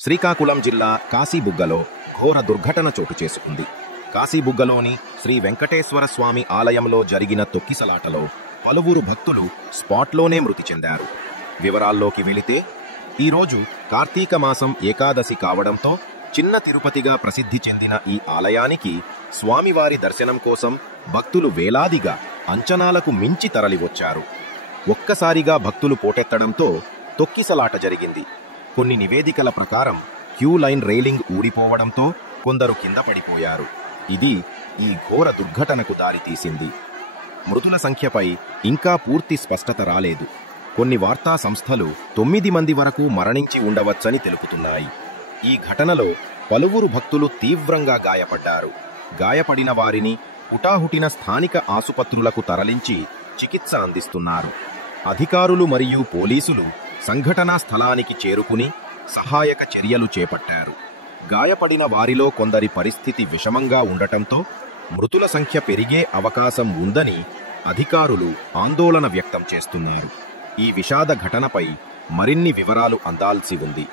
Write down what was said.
శ్రీకాకుళం జిల్లా కాశీబుగ్గలో ఘోర దుర్ఘటన చోటు చేసుకుంది. కాశీబుగ్గలోని శ్రీ వెంకటేశ్వర స్వామి ఆలయంలో జరిగిన తొక్కిసలాటలో పలువురు భక్తులు స్పాట్లోనే మృతి చెందారు. వివరాల్లోకి వెళితే, ఈరోజు కార్తీక మాసం ఏకాదశి కావడంతో చిన్న తిరుపతిగా ప్రసిద్ధి చెందిన ఈ ఆలయానికి స్వామివారి దర్శనం కోసం భక్తులు వేలాదిగా అంచనాలకు మించి తరలివచ్చారు. ఒక్కసారిగా భక్తులు పోటెత్తడంతో తొక్కిసలాట జరిగింది. కొన్ని నివేదికల ప్రకారం క్యూ లైన్ రైలింగ్ ఊడిపోవడంతో కొందరు కింద పడిపోయారు. ఇది ఈ ఘోర దుర్ఘటనకు దారితీసింది. మృతుల సంఖ్యపై ఇంకా పూర్తి స్పష్టత రాలేదు. కొన్ని వార్తా సంస్థలు 9 మంది వరకు మరణించి ఉండవచ్చని తెలుపుతున్నాయి. ఈ ఘటనలో పలువురు భక్తులు తీవ్రంగా గాయపడ్డారు. గాయపడిన వారిని హుటాహుటిన స్థానిక ఆసుపత్రులకు తరలించి చికిత్స అందిస్తున్నారు. అధికారులు మరియు పోలీసులు సంఘటనా స్థలానికి చేరుకుని సహాయక చర్యలు చేపట్టారు. గాయపడిన వారిలో కొందరి పరిస్థితి విషమంగా ఉండటంతో మృతుల సంఖ్య పెరిగే అవకాశం ఉందని అధికారులు ఆందోళన వ్యక్తం చేస్తున్నారు. ఈ విషాద ఘటనపై మరిన్ని వివరాలు అందాల్సి ఉంది.